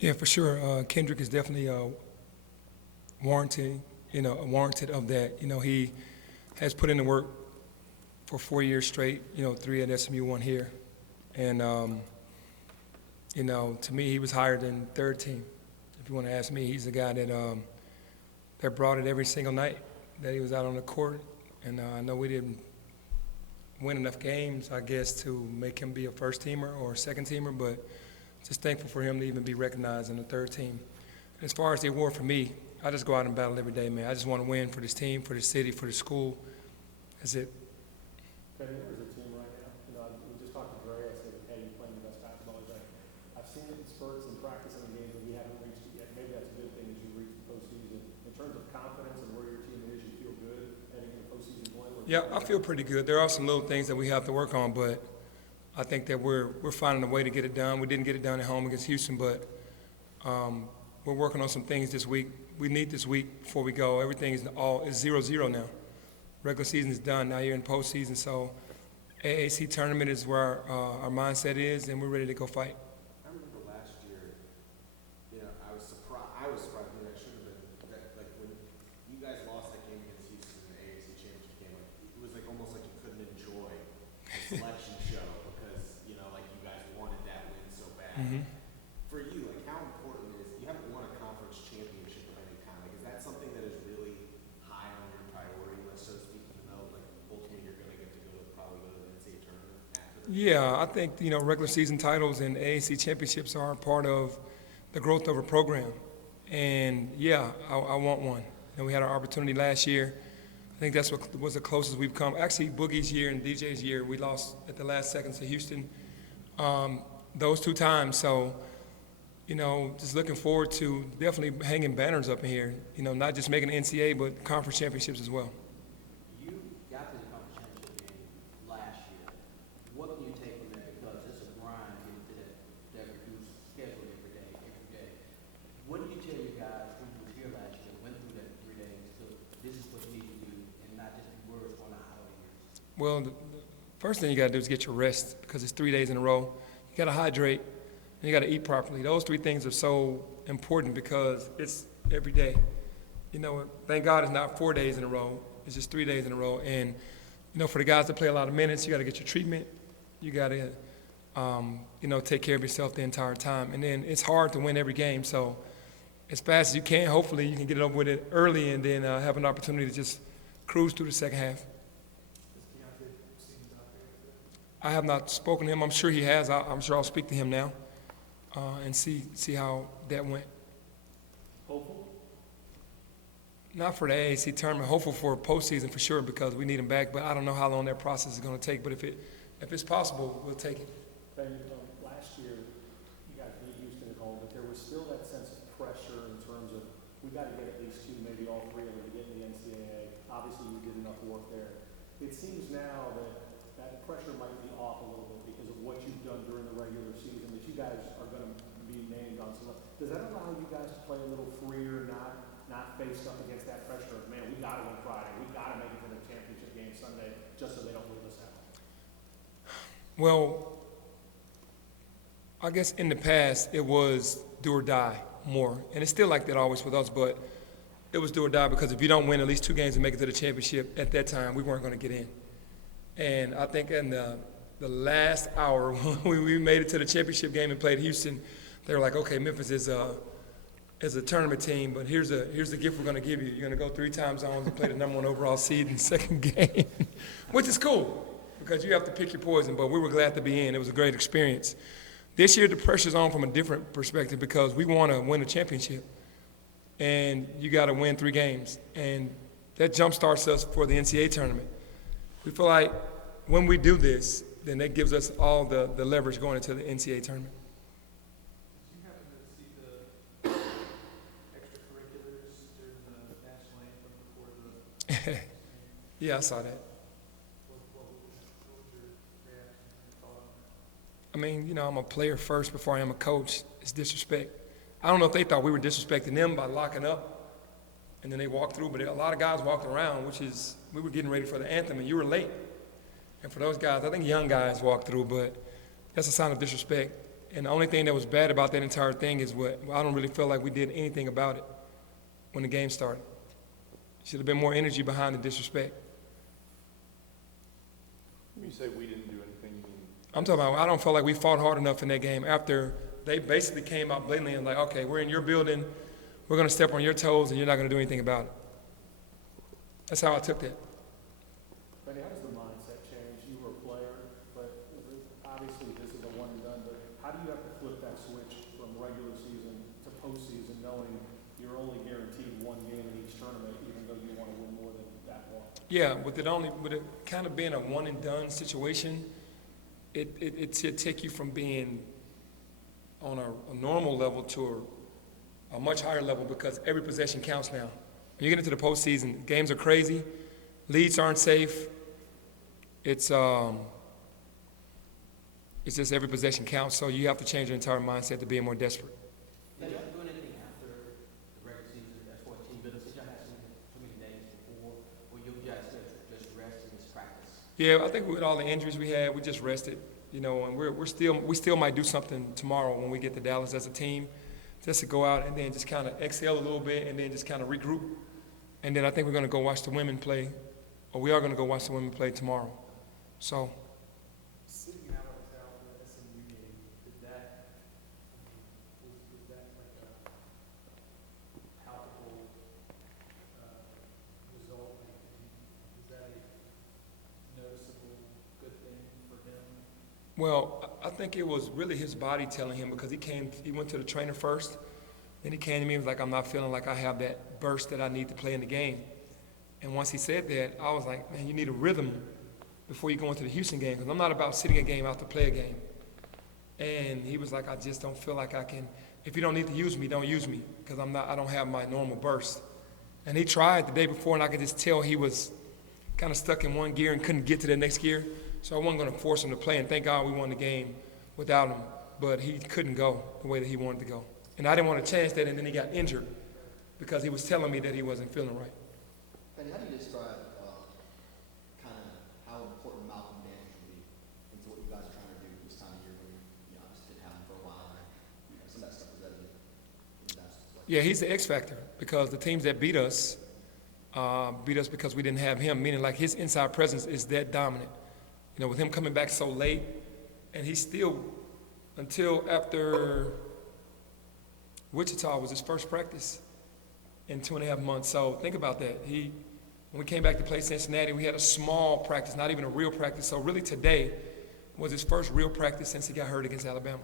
Yeah, for sure. Kendrick is definitely warranted of that. He has put in the work for 4 years straight. 3 at SMU, 1 here, and to me, he was hired in third team. If you want to ask me, he's the guy that brought it every single night that he was out on the court. And I know we didn't win enough games, I guess, to make him be a first teamer or a second teamer, but just thankful for him to even be recognized in the third team. And as far as the award for me, I just go out and battle every day, man. I just want to win for this team, for the city, for the school. That's it. Penny, where's the team right now? We just talked to Dre. I said, hey, you're playing the best basketball. He's like, I've seen it in spurts and practice in the games, but we haven't reached it yet. Maybe that's a good thing as you reach the postseason. In terms of confidence and where your team is, you feel good heading into postseason play? Yeah, I feel pretty good. There are some little things that we have to work on, but I think that we're finding a way to get it done. We didn't get it done at home against Houston, but we're working on some things this week. We need this week before we go. Everything is 0-0 now. Regular season is done. Now you're in postseason, so AAC tournament is where our mindset is, and we're ready to go fight. I remember last year, I was surprised. Maybe I should have been. Like when you guys lost that game against Houston in the AAC championship game, it was like almost like you couldn't enjoy the selection show because like you guys wanted that win so bad. Mm-hmm. For you, like how important is you haven't won a conference championship of any kind? Like is that something that is really high on your priority list, so to speak? Even though like ultimately you're going to get to probably go to the NCAA tournament after that. Yeah, I think regular season titles and AAC championships are part of the growth of a program, and yeah, I want one. We had our opportunity last year. I think that's what was the closest we've come. Actually, Boogie's year and DJ's year, we lost at the last seconds to Houston. Those 2 times, so. Just looking forward to definitely hanging banners up in here. Not just making the NCAA, but conference championships as well. You got to the conference championship game last year. What can you take from that? Because it's a grind getting to that reduced schedule every day. What did you tell your guys when you were here last year, went through that 3 days, so this is what you need to do, and not just be words on a holiday years? Well, the first thing you got to do is get your rest because it's 3 days in a row. You got to hydrate. And you got to eat properly. Those 3 things are so important because it's every day. Thank God it's not 4 days in a row. It's just 3 days in a row. And, for the guys that play a lot of minutes, you got to get your treatment. You got to, take care of yourself the entire time. And then it's hard to win every game. So as fast as you can, hopefully you can get it over with it early and then have an opportunity to just cruise through the second half. I have not spoken to him. I'm sure he has. I'm sure I'll speak to him now. And see how that went. Hopeful? Not for the AAC tournament. Hopeful for postseason for sure because we need him back. But I don't know how long that process is going to take. But if it's possible, we'll take it. Last year, you guys beat Houston at home, but there was still that sense of pressure in terms of we got to get at least 2, maybe all 3 of them to get in the NCAA. Obviously, you did enough work there. It seems now that pressure might be off a little bit because of what you've done during the regular season, that you guys are going to be named on some. Does that allow you guys to play a little freer, not faced up against that pressure of, man, we got to win Friday, we got to make it to the championship game Sunday, just so they don't leave us out? Well, I guess in the past it was do or die more, and it's still like that always with us, but it was do or die because if you don't win at least 2 games and make it to the championship, at that time we weren't going to get in. And I think in the last hour when we made it to the championship game and played Houston, they were like, okay, Memphis is a tournament team, but here's the gift we're going to give you. You're going to go 3 time zones and play the number 1 overall seed in the second game, which is cool because you have to pick your poison, but we were glad to be in. It was a great experience. This year the pressure's on from a different perspective because we want to win a championship, and you got to win 3 games, and that jumpstarts us for the NCAA tournament. We feel like when we do this, then that gives us all the leverage going into the NCAA tournament. Did you happen to see the extracurriculars during the national anthem before the Yeah, I saw that. what was your reaction and thought on that? I mean, I'm a player first before I am a coach. It's disrespect. I don't know if they thought we were disrespecting them by locking up, and then they walked through, but a lot of guys walked around, which is, we were getting ready for the anthem, and you were late. And for those guys, I think young guys walked through, but that's a sign of disrespect. And the only thing that was bad about that entire thing is I don't really feel like we did anything about it when the game started. Should have been more energy behind the disrespect. When you say we didn't do anything, you mean? I'm talking about, I don't feel like we fought hard enough in that game after they basically came out blatantly and like, okay, we're in your building, we're going to step on your toes, and you're not going to do anything about it. That's how I took that. Penny, how does the mindset change? You were a player, but obviously this is a one and done, but how do you have to flip that switch from regular season to postseason, knowing you're only guaranteed one game in each tournament, even though you want to win more than that one? Yeah, with it kind of being a one and done situation, it should take you from being on a normal level to a much higher level because every possession counts now. When you get into the postseason, games are crazy, leads aren't safe. It's just every possession counts, so you have to change your entire mindset to being more desperate. Did y'all do anything after the regular season as far as team building? Did y'all have so many days before, or you guys just rest and just practice? Yeah, I think with all the injuries we had, we just rested, you know, and we still might do something tomorrow when we get to Dallas as a team, just to go out and then just kind of exhale a little bit and then just kind of regroup. And then I think we're going to go watch the women play, or we are going to go watch the women play tomorrow. So, Sitting out on the town for the SMU game, did that, was that like a palpable, result? Is that a noticeable good thing for him? well, I think it was really his body telling him because he went to the trainer first, then he came to me and was like, I'm not feeling like I have that burst that I need to play in the game. And once he said that, I was like, man, you need a rhythm before you go into the Houston game because I'm not about sitting a game out to play a game. And he was like, I just don't feel like I can. If you don't need to use me, don't use me because I don't have my normal burst. And he tried the day before, and I could just tell he was kind of stuck in one gear and couldn't get to the next gear. So I wasn't going to force him to play, and thank God we won the game without him. But he couldn't go the way that he wanted to go. And I didn't want to chance that, and then he got injured because he was telling me that he wasn't feeling right. Penny, how do you describe kind of how important Malcolm Daniels will be into what you guys are trying to do this time of year when you know, just didn't have him for a while and you know, some of that stuff was evident in the basketball? Yeah, he's the X factor because the teams that beat us because we didn't have him, meaning like his inside presence is that dominant. You know, with him coming back so late, and he still, until after Wichita was his first practice in 2.5 months. So think about that. When we came back to play Cincinnati, we had a small practice, not even a real practice. So really today was his first real practice since he got hurt against Alabama.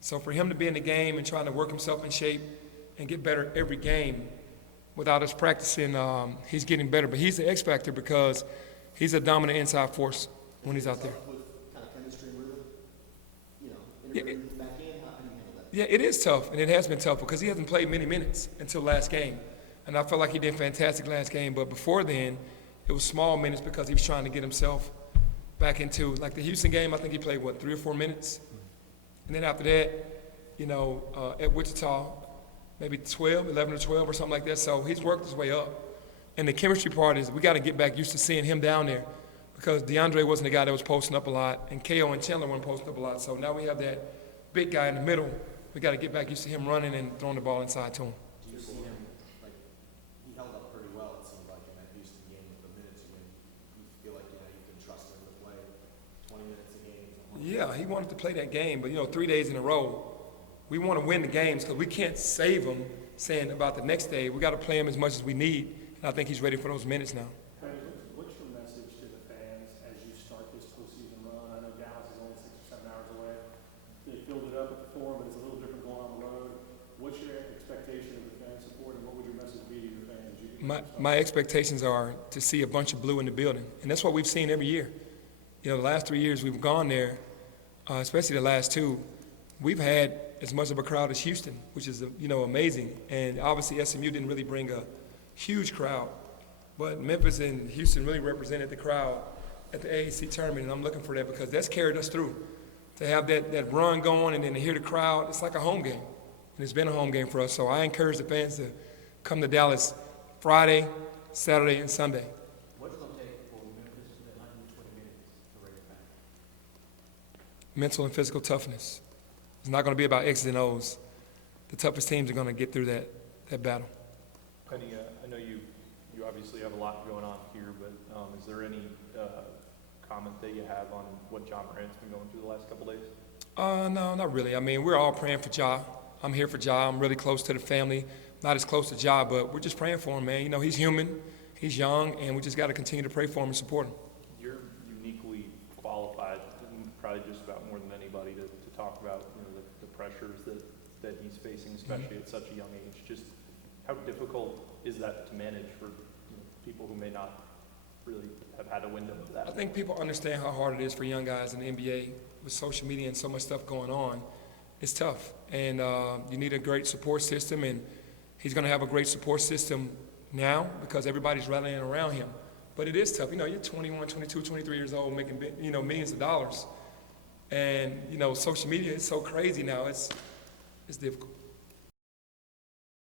So for him to be in the game and trying to work himself in shape and get better every game without us practicing, he's getting better. But he's the X factor because he's a dominant inside force when he's out there. With kind of chemistry and rhythm, you know, Yeah, integrating back in, how do you handle that? Yeah, it is tough, and it has been tough because he hasn't played many minutes until last game. And I felt like he did fantastic last game, but before then, it was small minutes because he was trying to get himself back into, like the Houston game, I think he played, 3 or 4 minutes? And then after that, you know, at Wichita, maybe 11 or 12 or something like that. So he's worked his way up. And the chemistry part is we got to get back used to seeing him down there because DeAndre wasn't the guy that was posting up a lot, and KO and Chandler weren't posting up a lot. So now we have that big guy in the middle. We got to get back used to him running and throwing the ball inside to him. Do you see him, like, he held up pretty well, it seemed like, in that Houston game with the minutes you win. You feel like, you know, you can trust him to play 20 minutes a game? Yeah, he wanted to play that game, but, 3 days in a row, we want to win the games because we can't save him saying about the next day. We got to play him as much as we need, and I think he's ready for those minutes now. Penny, what's your message to the fans as you start this postseason run? I know Dallas is only 6 or 7 hours away. They filled it up at the Forum, but it's a little different going on the road. What's your expectation of the fan support, and what would your message be to your fans? My expectations are to see a bunch of blue in the building, and that's what we've seen every year. The last 3 years we've gone there, especially the last 2, we've had as much of a crowd as Houston, which is, amazing. And obviously SMU didn't really bring a huge crowd, but Memphis and Houston really represented the crowd at the AAC tournament, and I'm looking for that because that's carried us through. To have that run going and then to hear the crowd, it's like a home game. And it's been a home game for us. So I encourage the fans to come to Dallas Friday, Saturday, and Sunday. What's it going to take for Memphis to that 120 minutes to raise back? Mental and physical toughness. It's not going to be about X's and O's. The toughest teams are going to get through that battle. Penny, I know you obviously have a lot going on here, but is there any comment that you have on what John Morant's been going through the last couple days? No, not really. I mean, we're all praying for Ja. I'm here for Ja. I'm really close to the family. Not as close to Ja, but we're just praying for him, man. You know, he's human, he's young, and we just got to continue to pray for him and support him. You're uniquely qualified, probably just about more than anybody, to talk about the pressures that he's facing, especially at such a young age. Just how difficult is that to manage for people who may not really have had a window of that? I think people understand how hard it is for young guys in the NBA with social media and so much stuff going on. It's tough, and you need a great support system, and he's going to have a great support system now because everybody's rallying around him. But it is tough. You're 21, 22, 23 years old making millions of dollars. And, social media is so crazy now. It's difficult.